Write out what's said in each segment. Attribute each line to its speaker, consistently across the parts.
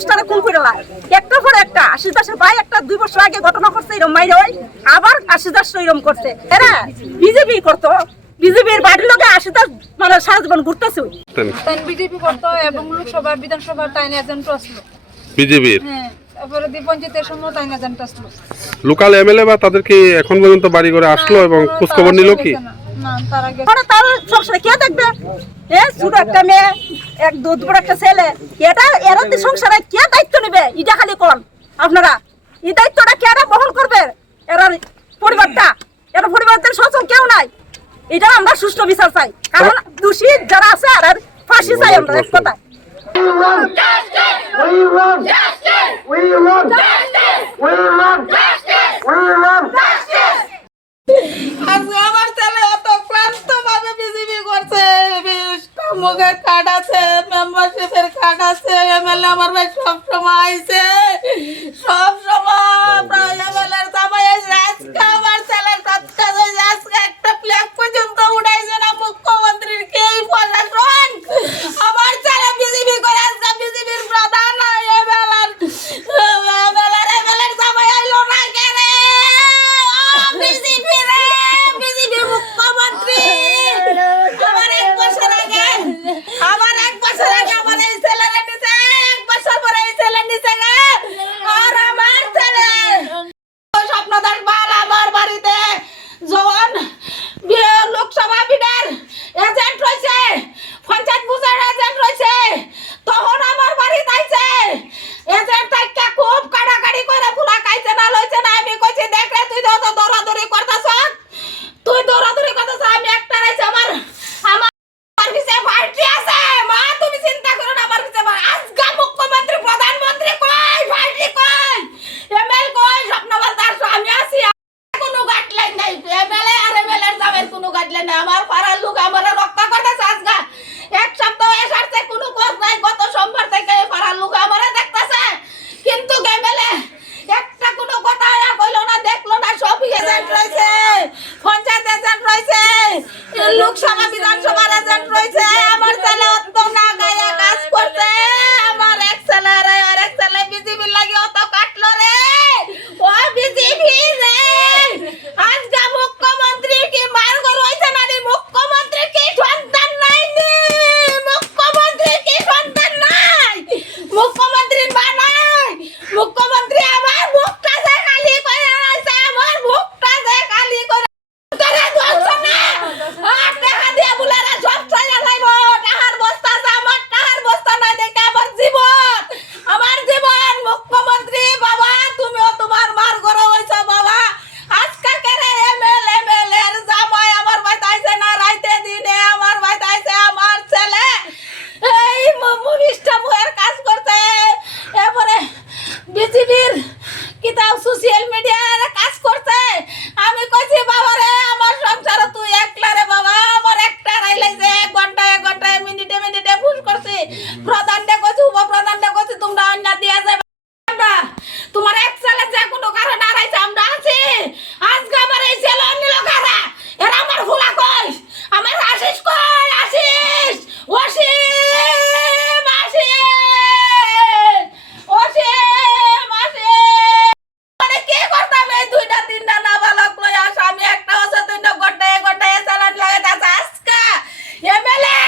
Speaker 1: মানুষটারে খুন করে একটা পর একটা আশিস দাসের ভাই একটা দুই বছর আগে ঘটনা করছে মাইরে হয় আবার আশিস দাস এরকম করছে। এরা বিজেপি করতো বিজেপির বাড়ির লোকে আশিস দাস মানে সারা জীবন ঘুরতেছে
Speaker 2: বিজেপি করতো এবং লোকসভা বিধানসভা এজেন্ট আসলো।
Speaker 3: বিজেপির?
Speaker 2: হ্যাঁ
Speaker 3: লোকাল এমএলএ বা তাদেরকে এখন পর্যন্ত বাড়ি করে আসলো এবং খোঁজ খবর নিল কি?
Speaker 2: তারা
Speaker 1: কে দেখবে? এ ছোট একটা মেয়ে, এক দুধ বড় একটা ছেলে। এটা এরা সংসারে কে দায়িত্ব নেবে? এটা খালি কোন? আপনারা? এই দায়িত্বটা কে বহন করবে? এরা পরিবারটা। এরা পরিবারদের সচল কেউ নাই। এটা আমরা সুষ্ঠু বিচার চাই। কারণ দোষী যারা আছে, আর ফাঁসি চাই আমরা কথা.
Speaker 4: We want justice. We want justice.
Speaker 5: আজকে আমার ছেলে অত ক্লান্ত ভাবে বিজেপি করছে মুখের কার্ড আছে মেম্বারশিপের কার্ড আছে এমএলএ আমার ভাই সব সময় আইছে সব সময় প্রায় এমএলএর জামাই আইছে আজকে আমার ছেলে সৎকার হয়েছে আজকে একটা ফ্ল্যাগ পর্যন্ত উঠাইছে না মুখ্যমন্ত্রীর কেই প্রশাসন আমার ছেলে বিজেপি করে আজকে বিজেপির প্রধান এমএলএর এমএলএর এমএলএর জামাই আইলো না কেন বিজেপি রে বিজেপি মুখ্যমন্ত্রী আমার এক বছর আগে আমার এক বছর আগে আমার এই ছেলেরে নিছে এক বছর পরে এই ছেলে নিছে গে আর আমার ছেলে স্বপ্নদাস বাল আমার বাড়িতে যখন বি- লোকসভা বিডের এজেন্ট রয়েছে পঞ্চায়েত বুঝার এজেন্ট রয়েছে তখন আমার বাড়িতে আইছে এজেন্ট থাকা খুব কাড়াকাড়ি করে ফুলা খাইছে না লইছে না আমি কইছি দেখ রে তুই তো তো দৌড়াদৌড়ি করতেছ তুই দৌড়াদৌড়ি করতেছ আমি একটা রাইছে আমার আমার আমার পিছে পার্টি আছে মা তুমি চিন্তা করো না আমার পিছে আজকা মুখ্যমন্ত্রী প্রধানমন্ত্রী কই পার্টি কই এমএল কই স্বপ্নবাস দাস আমি আছি কোনো গাইডলাইন নাই এমএলএ আর এমএলএ এর জামের গাইডলাইন আমার পাড়ার লোক আমার রক্ষা করতেছে আজকা এক সপ্তাহ এসারছে কোনো খোঁজ নাই। গত সোমবার থেকে পাড়ার লোক আমার দেখতেছে। কিন্তু গেমেলে একটা কোনো কথা কইলো না, দেখল না সব এজেন্ট রয়েছে, পঞ্চায়েত এজেন্ট রয়েছে, লোকসভা বিধানসভার এজেন্ট রয়েছে, আমার ছেলে অত না গায়ে কাজ করছে আমার এক ছেলে রে আর এক ছেলে বিজেপি লাগে অত কাটলো রে ও বিজেপি রে আজকে মুখ্যমন্ত্রী কি মার্গ রয়েছে না রে মুখ্যমন্ত্রী কি সন্তান নাই নি মুখ্যমন্ত্রী কি সন্তান নাই মুখ্যমন্ত্রী বানাই মুখ্যমন্ত্রী আমার মুখটা যে খালি করে আছে আমার মুখটা যে খালি করে তারা ধরছো না আর টাকা দিয়ে বুলারা সব চাইয়া লাইব টাকার বস্তা আছে আমার টাকার বস্তা নাই দেখে আমার জীবন আমার জীবন মুখ্যমন্ত্রী বাবা তুমিও তোমার মার গরো হইছো বাবা আজকে কেরে এমএল এমএল এর জামাই আমার বাড়িতে আইছে না রাইতে দিনে আমার বাড়িতে আইছে আমার ছেলে এই মুনিশটা মুয়ের কাজ করতে এরপরে বিজেপির কিতাব সোশ্যাল মিডিয়ার কাজ করতে আমি কইছি বাবা রে আমার সংসার তুই একলা রে বাবা আমার একটা রাই লাগছে এক ঘণ্টা এক ঘণ্টা মিনিটে মিনিটে ফুস করছি প্রধান ডে কইছি উপপ্রধান ডে কইছি তোমরা অন্য দিয়া যাবে আমরা তোমার এক ছেলে যে কোনো কারণে হারাইছে আমরা আছি আজকে আমার এই ছেলে অন্য লোক হারা এরা আমার ভোলা কইস আমার আশিস কই আশিস ওসিম আশিস ওসিম আশিস মানে কি করতাম এই দুইটা তিনটা না বালক লই আস আমি একটা আছে দুইটা গড়ায় গড়ায় চালান লাগাই আছে আজকে এমএলএ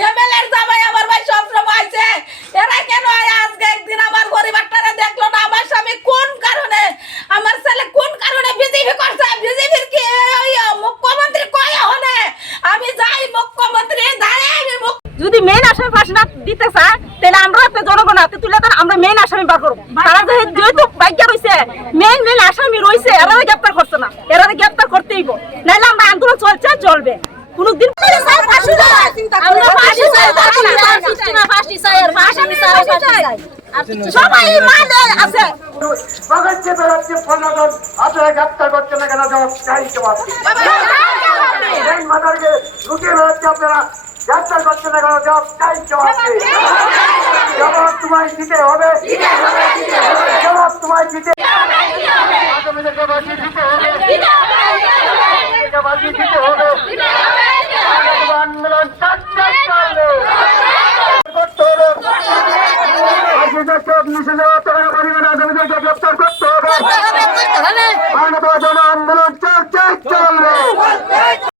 Speaker 5: এমএলএ এর জামাই আমার ভাই সব সময় আছে এরা কেন আয় আজকে একদিন আমার পরিবারটারে দেখল না আমার স্বামী কোন কারণে আমার ছেলে কোন কারণে বিজেপি করছে বিজেপির কি ওই মুখ্যমন্ত্রী কয় হলে আমি যাই মুখ্যমন্ত্রী যাই আমি মুখ্য
Speaker 1: যদি মেইন আসামি ফাঁসি না দিতে চায় তাহলে আমরা তো জনগণ হাতে তুলে দেন আমরা মেইন আসামি বার করব। তারা যেহেতু ভাগ্য রয়েছে মেইন মেইন আসামি রয়েছে এরা গ্রেপ্তার করছে না এরা গ্রেপ্তার করতেই গো নাইলে আমরা আন্দোলন চলছে চলবে। কোনদিন আমরা ফাঁসি চাই ফাঁসি চাই আর আসামি চাই। সবাই মানে আছে।
Speaker 4: বাগাচ্ছে বেড়াচ্ছে প্রশাসন আপনারা গ্রেপ্তার করছেন না কেন জবাব চাই জবাব মাদারকে লুকিয়ে বেড়াচ্ছে আপনারা। গ্রেপ্তার করছে না কেন জব চাই জবাব জবাব তোমায় দিতে হবে। জবাব তোমায় দিতে